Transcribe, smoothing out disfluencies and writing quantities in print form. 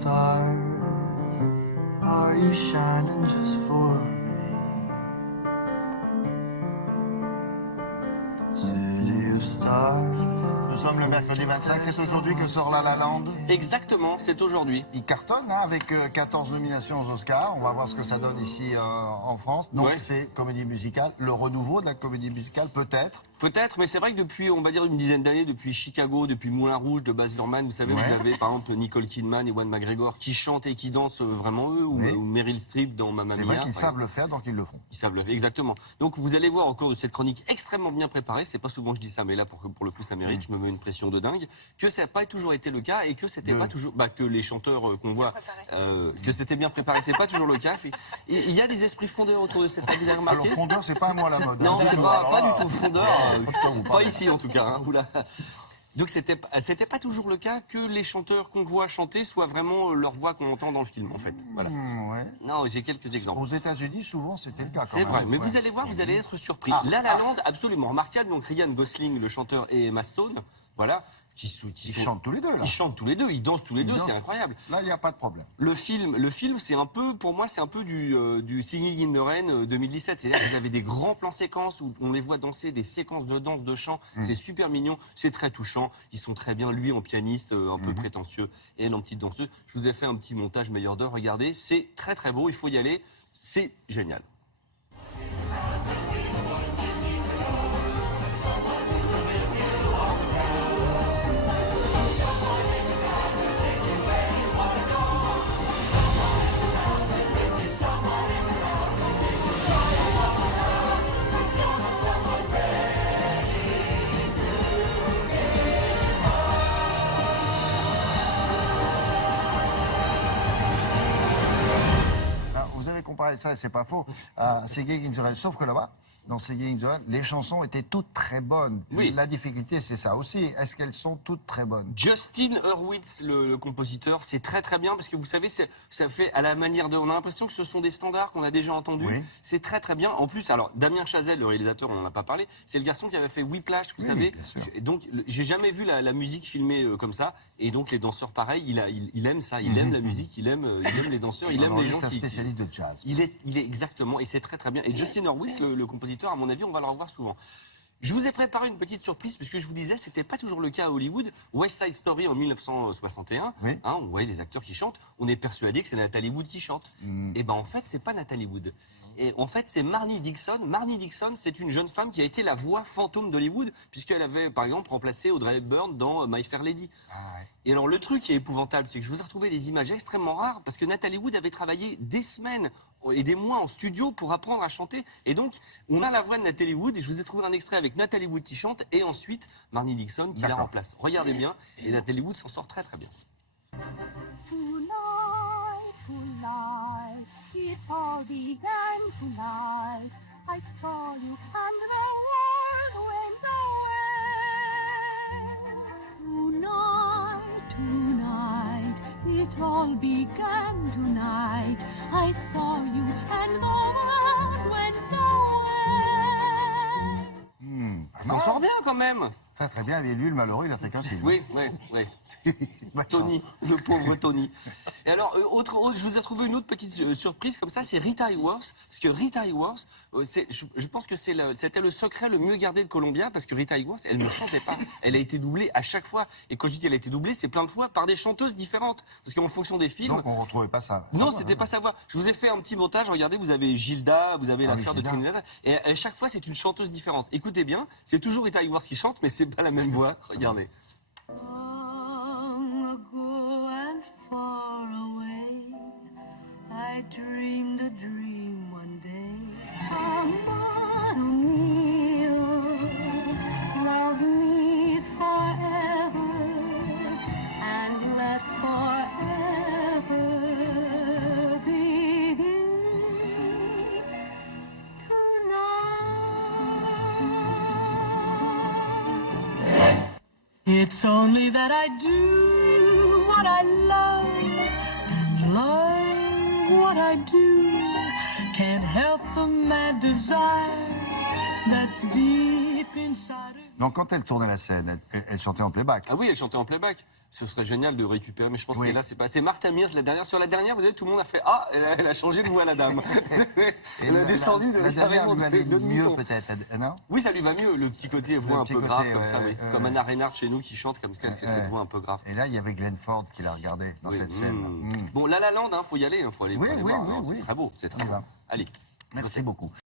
stars, are you shining just for me? City of stars. Nous sommes le mercredi 25, c'est aujourd'hui que sort La La Land. Exactement, c'est aujourd'hui. Il cartonne hein, avec 14 nominations aux Oscars. On va voir ce que ça donne ici en France. Donc Ouais. c'est comédie musicale, le renouveau de la comédie musicale peut-être. Peut-être, mais c'est vrai que depuis, on va dire une dizaine d'années, depuis Chicago, depuis Moulin Rouge de Baz Luhrmann, vous savez, Ouais. vous avez par exemple Nicole Kidman et Ewan McGregor qui chantent et qui dansent vraiment eux, ou, Oui. ou Meryl Streep dans Mamma C'est Mia. vrai qu'ils par savent le faire, donc ils le font. Ils savent le faire, exactement. Donc vous allez voir au cours de cette chronique extrêmement bien préparée, c'est pas souvent que je dis ça, mais là pour le coup ça mérite, je me mets une pression de dingue, que ça n'a pas toujours été le cas et que c'était pas toujours, que les chanteurs qu'on voit, que c'était bien préparé, c'est pas toujours le cas. Il y a des esprits fondeurs autour de cette table, vous avez Alors remarqué? fondeur, c'est pas un mot à la mode. Non, hein. c'est pas du tout fondeur, vous pas parlez. ici en tout cas. Hein, oula. Donc c'était pas toujours le cas que les chanteurs qu'on voit chanter soient vraiment leur voix qu'on entend dans le film en fait. Voilà. Ouais. Non, j'ai quelques exemples. Aux États-Unis, souvent, c'était le cas. C'est vrai, mais vous allez voir, vous allez être surpris. La La Land, absolument remarquable. Donc Ryan Gosling, le chanteur, et Emma Stone, voilà, Ils chantent tous les deux, là. Ils chantent tous les deux, ils dansent tous les deux, dansent. c'est incroyable. Là, il n'y a pas de problème. Le film, c'est un peu, pour moi, c'est un peu du Singing in the Rain 2017. C'est-à-dire que vous avez des grands plans séquences où on les voit danser, des séquences de danse, de chant. C'est super mignon, c'est très touchant. Ils sont très bien, lui en pianiste, un peu prétentieux, et elle en petite danseuse. Je vous ai fait un petit montage meilleur d'heure. Regardez, c'est très très beau. Il faut y aller. C'est génial. Alors, vous avez comparé ça, et c'est pas faux, à Singing in the Rain. Sauf que là-bas, dans Singing in the Rain, les chansons étaient toutes très bonnes. Oui. La difficulté, c'est ça aussi. Est-ce qu'elles sont toutes très bonnes? Justin Hurwitz, le compositeur, c'est très très bien parce que vous savez, ça fait à la manière de. On a l'impression que ce sont des standards qu'on a déjà entendus. Oui. C'est très très bien. En plus, alors Damien Chazelle, le réalisateur, on n'en a pas parlé, c'est le garçon qui avait fait Whiplash, vous Oui, savez. bien sûr. Et donc, j'ai jamais vu la musique filmée comme ça. Et donc, les danseurs, pareil, il aime ça. Il aime la musique, il aime les danseurs, il aime Alors, les lui, gens c'est un qui. spécialiste de jazz. Il est exactement, et c'est très très bien. Et Justin Hurwitz, le compositeur, à mon avis, on va le revoir souvent. Je vous ai préparé une petite surprise, puisque je vous disais, c'était pas toujours le cas à Hollywood. West Side Story en 1961, Oui. on voyait les acteurs qui chantent, on est persuadé que c'est Natalie Wood qui chante. Et ben en fait, c'est pas Natalie Wood. Et en fait, c'est Marnie Dixon. Marnie Dixon, c'est une jeune femme qui a été la voix fantôme d'Hollywood, puisqu'elle avait, par exemple, remplacé Audrey Hepburn dans My Fair Lady. Et alors, le truc qui est épouvantable, c'est que je vous ai retrouvé des images extrêmement rares, parce que Natalie Wood avait travaillé des semaines et des mois en studio pour apprendre à chanter. Et donc, on a la voix de Natalie Wood, et je vous ai trouvé un extrait avec Natalie Wood qui chante, et ensuite Marnie Dixon qui la D'accord. remplace. Regardez bien, et Natalie Wood s'en sort très très bien. Tonight, tonight, it all began tonight. I saw you and the world went away. Tonight, tonight, it all began tonight. I saw you and the world went away. Elle s'en sort bien quand même. Très très bien. Et lui, le malheureux, il a fait qu'un film. Oui, oui, oui. Tony, le pauvre Tony. Et alors, je vous ai trouvé une autre petite surprise comme ça, c'est Rita Hayworth. Parce que Rita Hayworth, je pense que c'était le secret le mieux gardé de Columbia, parce que Rita Hayworth, elle ne chantait pas. Elle a été doublée à chaque fois. Et quand je dis qu'elle a été doublée, c'est plein de fois par des chanteuses différentes. Parce qu'en fonction des films. Donc on ne retrouvait pas ça. Non, c'était pas sa voix. Je vous ai fait un petit montage. Regardez, vous avez Gilda, vous avez l'affaire de Gilda. Trinidad. Et à chaque fois, c'est une chanteuse différente. Écoutez bien, c'est toujours Rita Hayworth qui chante, mais c'est pas la même voix. Regardez. Long ago and far away, I dreamed a dream one day. Amado mio, love me forever and let forever begin tonight. It's only that I do what I love and love what I do. Can't help the mad desire that's deep inside of me. Donc quand elle tournait la scène, elle chantait en playback. Ah oui, elle chantait en playback. Ce serait génial de récupérer, mais je pense Oui. que là, c'est pas. C'est Martha Mears, la dernière. Sur la dernière, vous savez, tout le monde a fait ah, elle a changé de voix, la dame. Elle a descendu de la dernière carrément lui allait de mieux demi-ton. peut-être, non? Oui, ça lui va mieux, le petit côté voix un petit peu côté, grave comme ça, ouais, oui. Comme Anna Reinhardt chez nous qui chante comme ça, cette voix un peu grave. Et là, il y avait Glenn Ford qui l'a regardé dans Oui, cette scène. Bon, La La Land, faut y aller, faut aller Oui, aller oui, voir, oui, hein, oui. C'est très beau, c'est On très y beau. va. Allez. Merci beaucoup.